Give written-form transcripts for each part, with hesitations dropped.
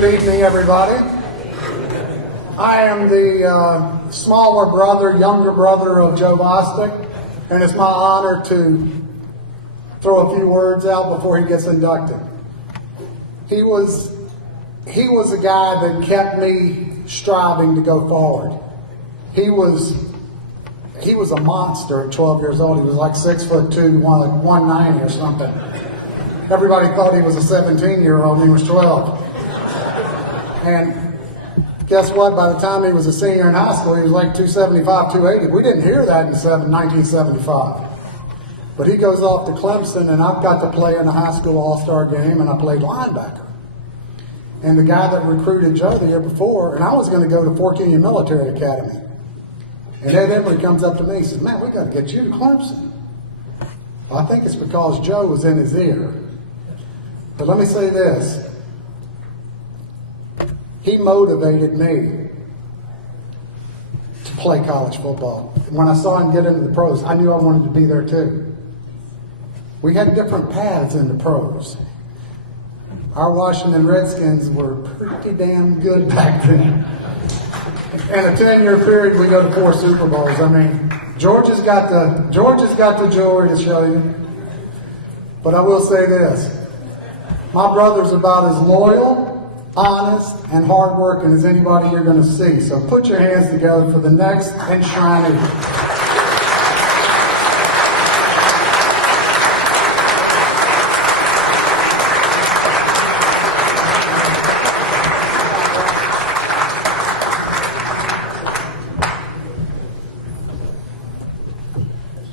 Good evening, everybody. I am the smaller brother, younger brother of Joe Bostic, and it's my honor to throw a few words out before he gets inducted. He was a guy that kept me striving to go forward. He was a monster at 12 years old. He was like 6'2", 190 or something. Everybody thought he was a 17-year-old and he was 12. And guess what? By the time he was a senior in high school, he was like 275, 280. We didn't hear that in 1975. But he goes off to Clemson, and I've got to play in a high school all-star game, and I played linebacker. And the guy that recruited Joe the year before, and I was going to go to Fort Union Military Academy. And Ed Emory comes up to me and says, "Man, we got to get you to Clemson." Well, I think it's because Joe was in his ear. But let me say this. He motivated me to play college football. And when I saw him get into the pros, I knew I wanted to be there too. We had different paths in the pros. Our Washington Redskins were pretty damn good back then. In a 10-year period, we go to 4 Super Bowls. I mean, Georgia's got the jewelry to show you. But I will say this. My brother's about as loyal, honest, and hardworking as anybody you're going to see. So put your hands together for the next enshrinee.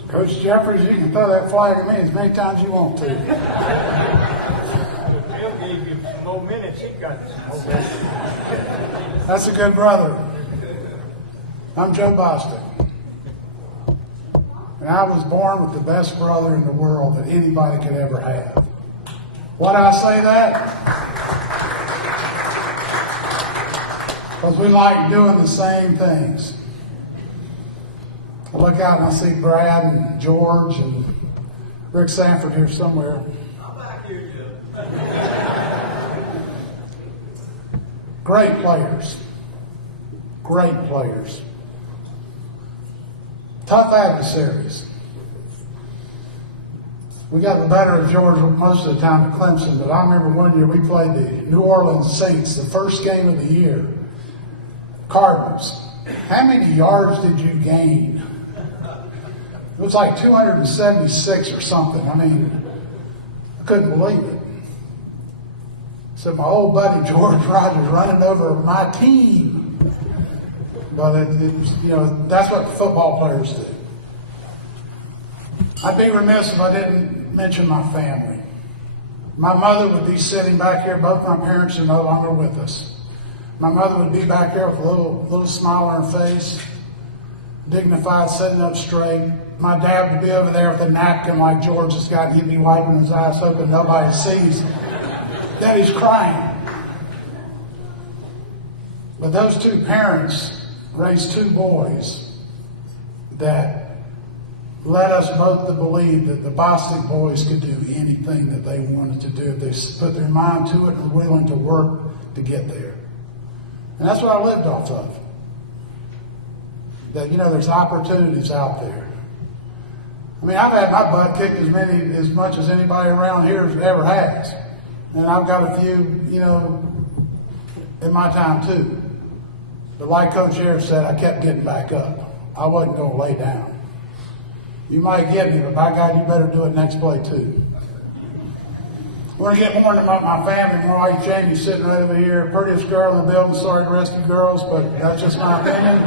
Coach Jeffries, you can throw that flag at me as many times as you want to. Bill gave you some more minutes. He got some more minutes. That's a good brother. I'm Joe Bostic. And I was born with the best brother in the world that anybody could ever have. Why do I say that? Because we like doing the same things. I look out and I see Brad and George and Rick Sanford here somewhere. I'm back here, Joe. Great players. Great players. Tough adversaries. We got the better of George most of the time at Clemson, but I remember one year we played the New Orleans Saints, the first game of the year. Cardinals. How many yards did you gain? It was like 276 or something. I mean, I couldn't believe it. So my old buddy George Rogers running over my team. But that's what football players do. I'd be remiss if I didn't mention my family. My mother would be sitting back here. Both my parents are no longer with us. My mother would be back here with a little smile on her face, dignified, sitting up straight. My dad would be over there with a napkin like George has got, and he'd be wiping his eyes hoping nobody sees that he's crying. But those two parents raised 2 boys that led us both to believe that the Bostic boys could do anything that they wanted to do if they put their mind to it and were willing to work to get there. And that's what I lived off of. That, there's opportunities out there. I mean, I've had my butt kicked as much as anybody around here ever has. And I've got a few, in my time too. But like Coach Harris said, I kept getting back up. I wasn't going to lay down. You might get me, but by God, you better do it next play too. We're going to get more into my family. My wife Jamie's sitting right over here. Prettiest girl in the building. Sorry to rest you girls, but that's just my opinion.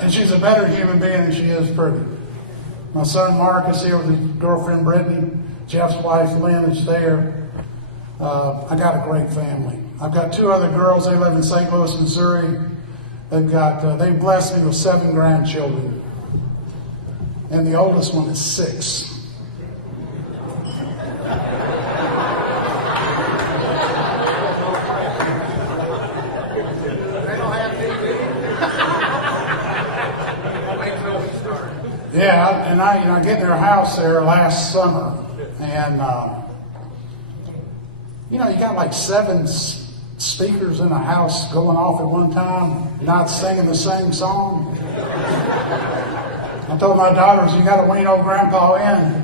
And she's a better human being than she is pretty. My son Mark is here with his girlfriend Brittany. Jeff's wife Lynn is there. I got a great family. I've got 2 other girls. They live in St. Louis, Missouri. They've blessed me with 7 grandchildren. And the oldest one is 6. Yeah, and I get their house there last summer, and you got like 7 speakers in a house going off at one time, not singing the same song. I told my daughters, you got to wean old Grandpa in.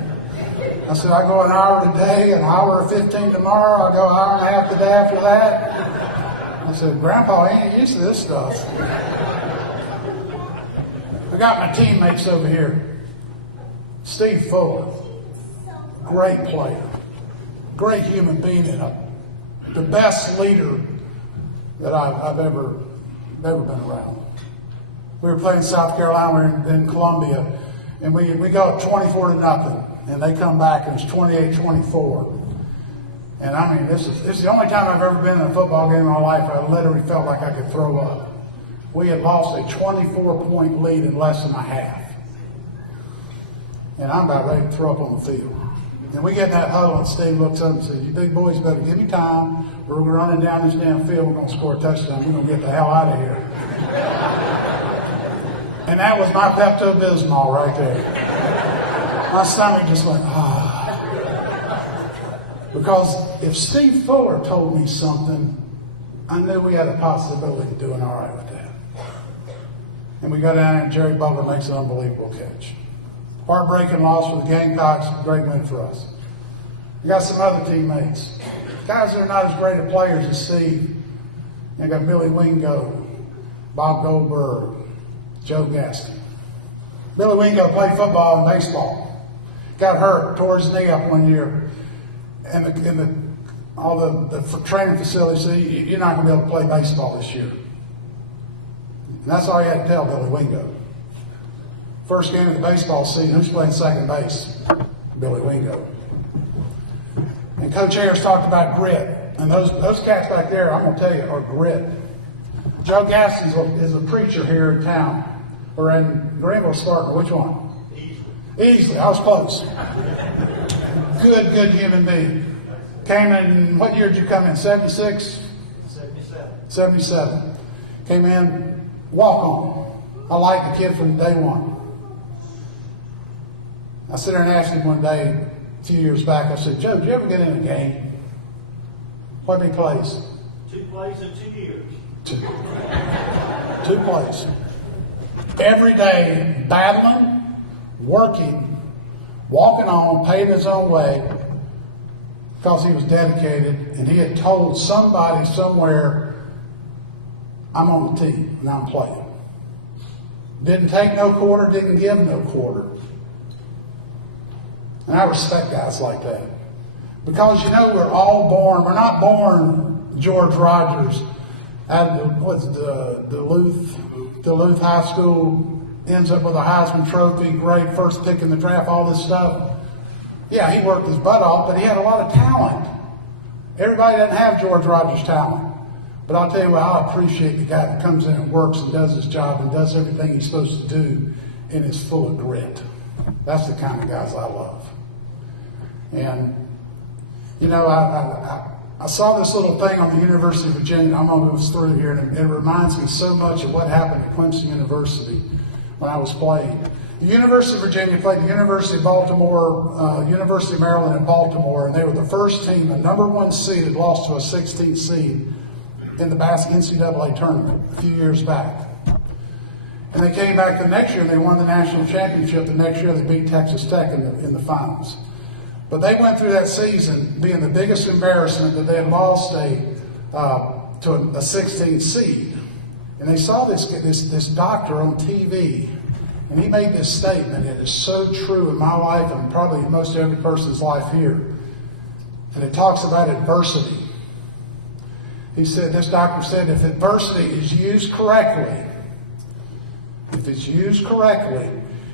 I said, I go an hour today, an hour or 15 tomorrow, I go an hour and a half the day after that. I said, Grandpa ain't used to this stuff. I got my teammates over here. Steve Fuller, great player, great human being, and the best leader that I've ever been around. We were playing South Carolina, we were in Columbia, and we go up 24-0, and they come back and it's 28-24. And I mean, this is the only time I've ever been in a football game in my life I literally felt like I could throw up. We had lost a 24-point lead in less than a half. And I'm about ready to throw up on the field. And we get in that huddle, and Steve looks up and says, you big boys better give me time. We're running down this damn field. We're going to score a touchdown. We're going to get the hell out of here. And that was my Pepto-Bismol right there. My stomach just went, ah. Because if Steve Fuller told me something, I knew we had a possibility of doing all right with that. And we go down there, and Jerry Butler makes an unbelievable catch. Heartbreaking loss for the Gamecocks, great win for us. We got some other teammates. Guys that are not as great of players as Steve. You got Billy Wingo, Bob Goldberg, Joe Bostic. Billy Wingo played football and baseball. Got hurt, tore his knee up one year. And all the training facilities said, you're not going to be able to play baseball this year. And that's all you had to tell Billy Wingo. First game of the baseball season, who's playing second base? Billy Wingo. And Coach Ayers talked about grit. And those cats back there, I'm going to tell you, are grit. Joe Bostic is a preacher here in town. Or in Greenville, Sparkle. Which one? Easily. I was close. Good human being. Came in, what year did you come in? 76? 77. Came in, walk on. I liked the kid from day one. I sit there and asked him one day, a few years back, I said, Joe, did you ever get in a game? What many plays? 2 plays in 2 years. 2 plays. Every day, battling, working, walking on, paying his own way, because he was dedicated, and he had told somebody somewhere, I'm on the team, and I'm playing. Didn't take no quarter, didn't give no quarter. And I respect guys like that. Because, we're all born, we're not born George Rogers out of Duluth High School, ends up with a Heisman Trophy, great first pick in the draft, all this stuff. Yeah, he worked his butt off, but he had a lot of talent. Everybody doesn't have George Rogers' talent. But I'll tell you what, I appreciate the guy that comes in and works and does his job and does everything he's supposed to do and is full of grit. That's the kind of guys I love. And, I saw this little thing on the University of Virginia. I'm almost through here, and it reminds me so much of what happened at Clemson University when I was playing. The University of Virginia played the University of Baltimore, University of Maryland in Baltimore, and they were the first team, the number 1 seed, had lost to a 16th seed in the NCAA tournament a few years back. And they came back the next year and they won the national championship. The next year they beat Texas Tech in the finals. But they went through that season being the biggest embarrassment that they had lost to a 16th seed. And they saw this doctor on TV, and he made this statement. It is so true in my life and probably in most every person's life here. And it talks about adversity. This doctor said, if adversity is used correctly,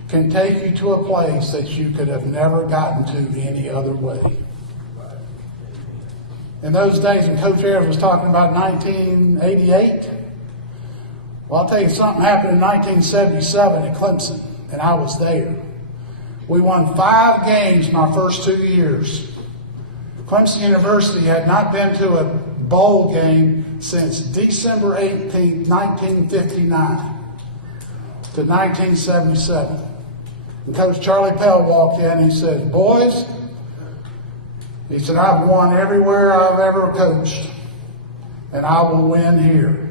can take you to a place that you could have never gotten to any other way. In those days, when Coach Ayers was talking about 1988, well, I'll tell you, something happened in 1977 at Clemson, and I was there. We won 5 games my first 2 years. Clemson University had not been to a bowl game since December 18th, 1959 to 1977. And Coach Charlie Pell walked in and he said, boys, he said, I've won everywhere I've ever coached. and I will win here.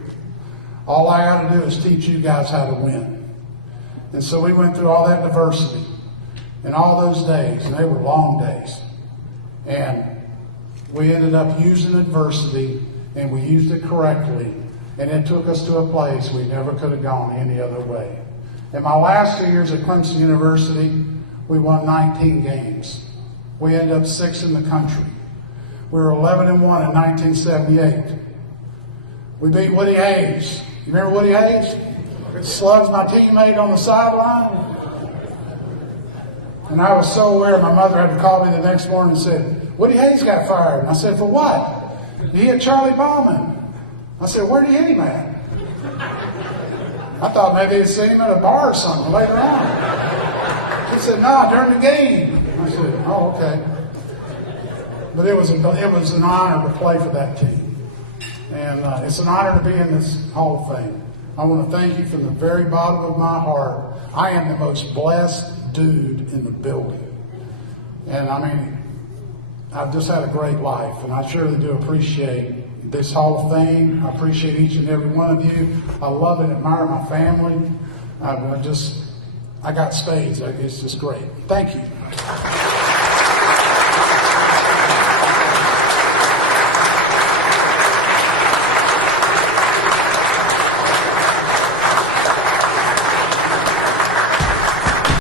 All I got to do is teach you guys how to win. And so we went through all that diversity and all those days, and they were long days. And we ended up using adversity, and we used it correctly, and it took us to a place we never could have gone any other way. In my last 2 years at Clemson University, we won 19 games. We ended up 6th in the country. We were 11-1 in 1978. We beat Woody Hayes. You remember Woody Hayes? Slugs my teammate on the sideline. And I was so aware, my mother had to call me the next morning and said, Woody Hayes got fired. And I said, for what? He hit Charlie Bauman. I said, where did he hit him at? I thought maybe he'd seen him at a bar or something later on. He said, no, during the game. I said, oh, okay. But it was an honor to play for that team. And it's an honor to be in this Hall of Fame. I want to thank you from the very bottom of my heart. I am the most blessed dude in the building. And I mean, I've just had a great life, and I surely do appreciate this Hall of Fame. I appreciate each and every one of you. I love and admire my family. I got spades. It's just great. Thank you.